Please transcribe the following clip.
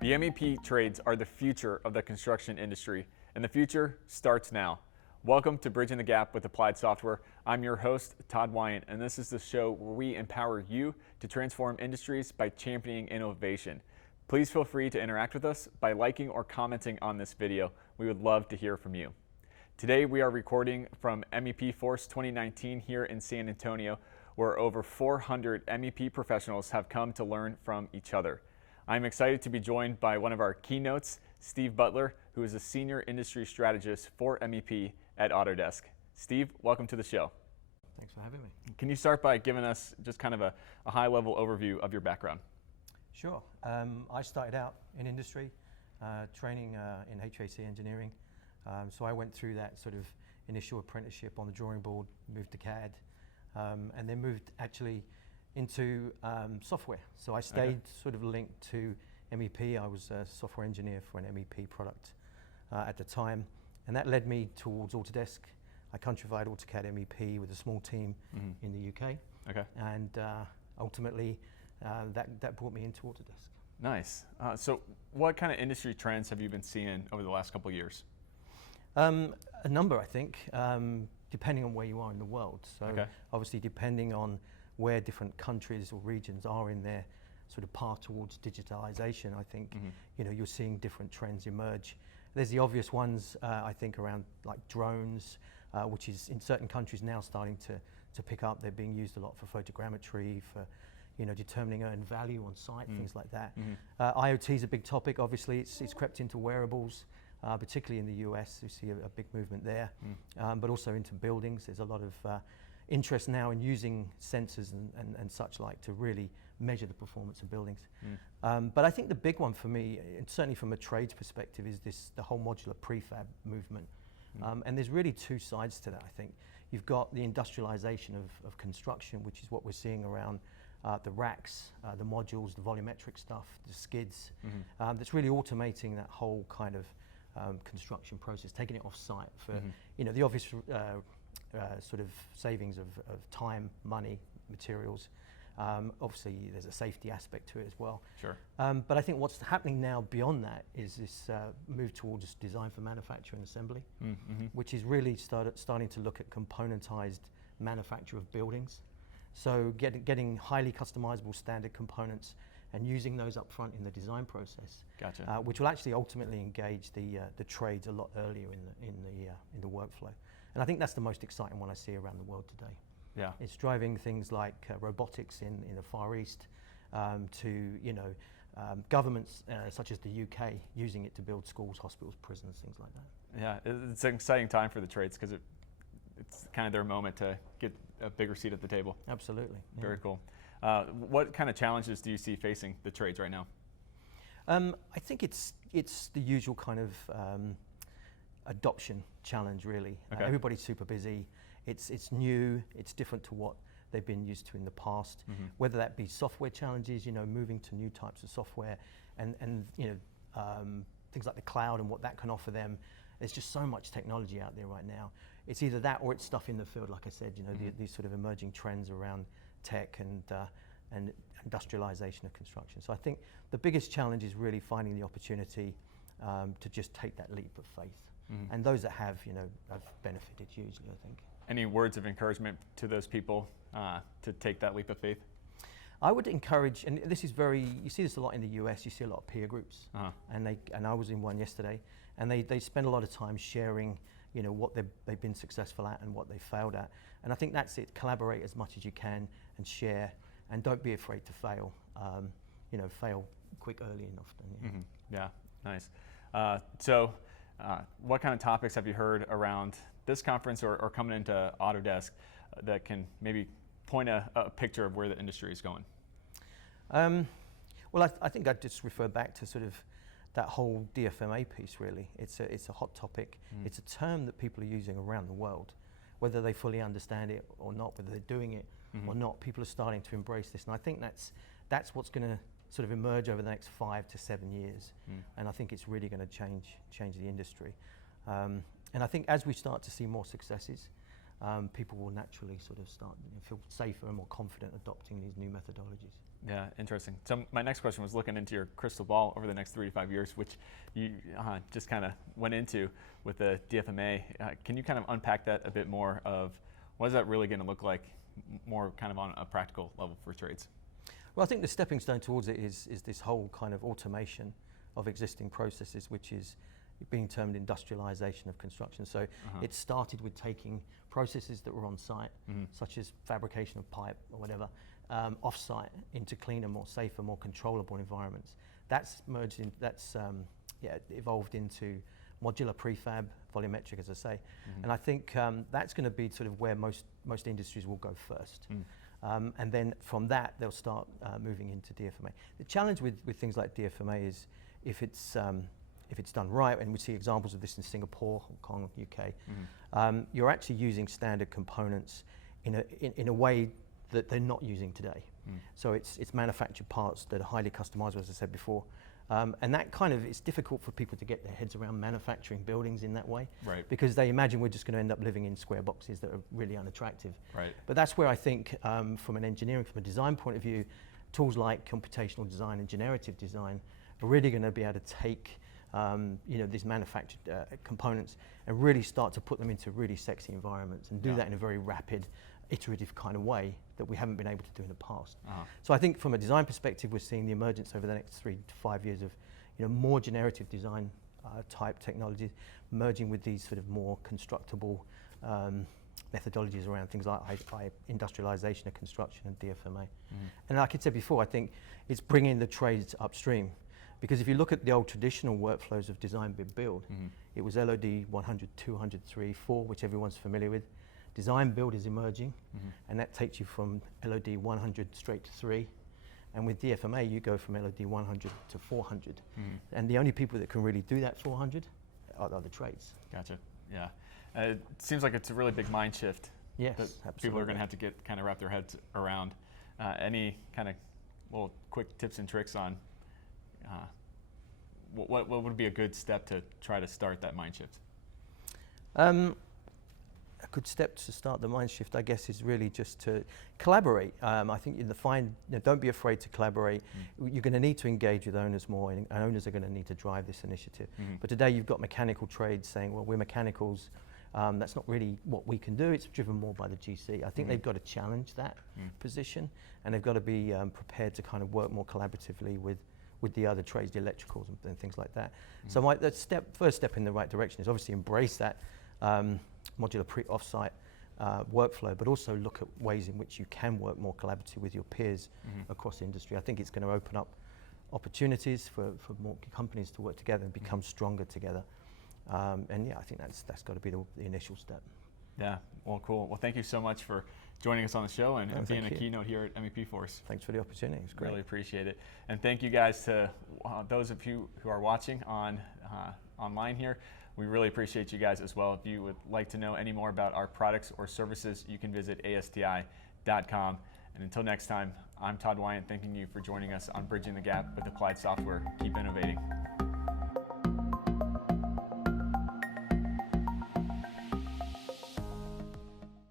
The MEP trades are the future of the construction industry, and the future starts now. Welcome to Bridging the Gap with Applied Software. I'm your host, Todd Wyant, and this is the show where we empower you to transform industries by championing innovation. Please feel free to interact with us by liking or commenting on this video. We would love to hear from you. Today we are recording from MEP Force 2019 here in San Antonio, where over 400 MEP professionals have come to learn from each other. I'm excited to be joined by one of our keynotes, Steve Butler, who is a senior industry strategist for MEP at Autodesk. Steve, welcome to the show. Thanks for having me. Can you start by giving us just kind of a high-level overview of your background? Sure. I started out in industry, training in HVAC engineering. So I went through that sort of initial apprenticeship on the drawing board, moved to CAD, and then moved actually into software. So I stayed sort of linked to MEP. I was a software engineer for an MEP product at the time, and that led me towards Autodesk. I countrified AutoCAD MEP with a small team in the UK. Okay. And ultimately, that brought me into Autodesk. Nice. So what kind of industry trends have you been seeing over the last couple of years? A number, I think, depending on where you are in the world. So obviously depending on where different countries or regions are in their sort of path towards digitalization, I think you're seeing different trends emerge. There's the obvious ones, I think, around like drones, which is in certain countries now starting to pick up. They're being used a lot for photogrammetry, for determining earned value on site, things like that. IoT is a big topic. Obviously, it's crept into wearables. Particularly in the US, we see a big movement there, but also into buildings. There's a lot of interest now in using sensors and such like to really measure the performance of buildings. But I think the big one for me, and certainly from a trades perspective, is the whole modular prefab movement. And there's really two sides to that, I think. You've got the industrialization of construction, which is what we're seeing around the racks, the modules, the volumetric stuff, the skids. That's really automating that whole kind of construction process, taking it off site for the obvious sort of savings of time, money, materials. Obviously, there's a safety aspect to it as well. Sure. But I think what's happening now beyond that is this move towards design for manufacture and assembly, which is really starting to look at componentized manufacture of buildings. So getting highly customizable standard components and using those up front in the design process, which will actually ultimately engage the trades a lot earlier in the workflow. And I think that's the most exciting one I see around the world today. Yeah, it's driving things like robotics in the Far East, to governments such as the UK using it to build schools, hospitals, prisons, things like that. Yeah, it's an exciting time for the trades because it's kind of their moment to get a bigger seat at the table. Absolutely. Yeah. Very cool. What kind of challenges do you see facing the trades right now? I think it's the usual kind of adoption challenge, really. Everybody's super busy. It's new. It's different to what they've been used to in the past. Whether that be software challenges, moving to new types of software, and things like the cloud and what that can offer them. There's just so much technology out there right now. It's either that or it's stuff in the field, like I said. These sort of emerging trends around tech and industrialization of construction. So I think the biggest challenge is really finding the opportunity to just take that leap of faith. And those that have benefited hugely, I think. Any words of encouragement to those people to take that leap of faith? I would encourage, and this is you see this a lot in the US, you see a lot of peer groups, and I was in one yesterday, and they spend a lot of time sharing what they've been successful at and what they failed at. And I think that's it. Collaborate as much as you can and share, and don't be afraid to fail. Fail quick, early, and often. Yeah, nice. So what kind of topics have you heard around this conference or coming into Autodesk that can maybe point a picture of where the industry is going? Well, I think I'd just refer back to sort of that whole DFMA piece, really. It's a hot topic. It's a term that people are using around the world. Whether they fully understand it or not, whether they're doing it or not, people are starting to embrace this. And I think that's what's going to sort of emerge over the next 5 to 7 years. And I think it's really going to change the industry. And I think as we start to see more successes, people will naturally sort of start feel safer and more confident adopting these new methodologies. Yeah, interesting. So my next question was looking into your crystal ball over the next 3 to 5 years, which you just kind of went into with the DFMA. Can you kind of unpack that a bit more of what is that really going to look like more kind of on a practical level for trades? Well, I think the stepping stone towards it is this whole kind of automation of existing processes, which is being termed industrialization of construction. So it started with taking processes that were on site, such as fabrication of pipe or whatever, off-site into cleaner, more safer, more controllable environments. That's merged in, evolved into modular prefab, volumetric, as I say. And I think that's going to be sort of where most industries will go first. And then from that, they'll start moving into DFMA. The challenge with things like DFMA is if it's done right, and we see examples of this in Singapore, Hong Kong, UK, you're actually using standard components in a way that they're not using today. So it's manufactured parts that are highly customizable, as I said before. And that kind of, it's difficult for people to get their heads around manufacturing buildings in that way. Right. Because they imagine we're just going to end up living in square boxes that are really unattractive. Right. But that's where I think, from an engineering, from a design point of view, tools like computational design and generative design are really going to be able to take these manufactured components and really start to put them into really sexy environments and do that in a very rapid, iterative kind of way that we haven't been able to do in the past. So I think from a design perspective, we're seeing the emergence over the next 3 to 5 years of more generative design type technologies merging with these sort of more constructible methodologies around things like industrialization of construction and DFMA. And like I said before, I think it's bringing the trades upstream. Because if you look at the old traditional workflows of design, bid, build, it was LOD 100, 200, 3, 4, which everyone's familiar with. Design build is emerging, and that takes you from LOD 100 straight to 3. And with DFMA, you go from LOD 100 to 400. And the only people that can really do that 400 are the trades. Gotcha, yeah. It seems like it's a really big mind shift. Yes, that absolutely. People are going to have to get kind of wrap their heads around. Any kind of little quick tips and tricks on what would be a good step to try to start that mind shift? A good step to start the mind shift, I guess, is really just to collaborate. I think don't be afraid to collaborate. You're going to need to engage with owners more, and owners are going to need to drive this initiative. But today you've got mechanical trades saying, well, we're mechanicals. That's not really what we can do. It's driven more by the GC. I think they've got to challenge that position, and they've got to be prepared to kind of work more collaboratively with the other trades, the electricals and things like that. So first step in the right direction is obviously embrace that modular off-site workflow, but also look at ways in which you can work more collaboratively with your peers across the industry. I think it's going to open up opportunities for more companies to work together and become stronger together. And yeah, I think that's got to be the initial step. Yeah, well, cool. Well, thank you so much for joining us on the show and being a keynote here at MEP Force. Thanks for the opportunity. It's great. Really appreciate it. And thank you guys to those of you who are watching online here. We really appreciate you guys as well. If you would like to know any more about our products or services, you can visit ASTI.com. And until next time, I'm Todd Wyant, thanking you for joining us on Bridging the Gap with Applied Software. Keep innovating.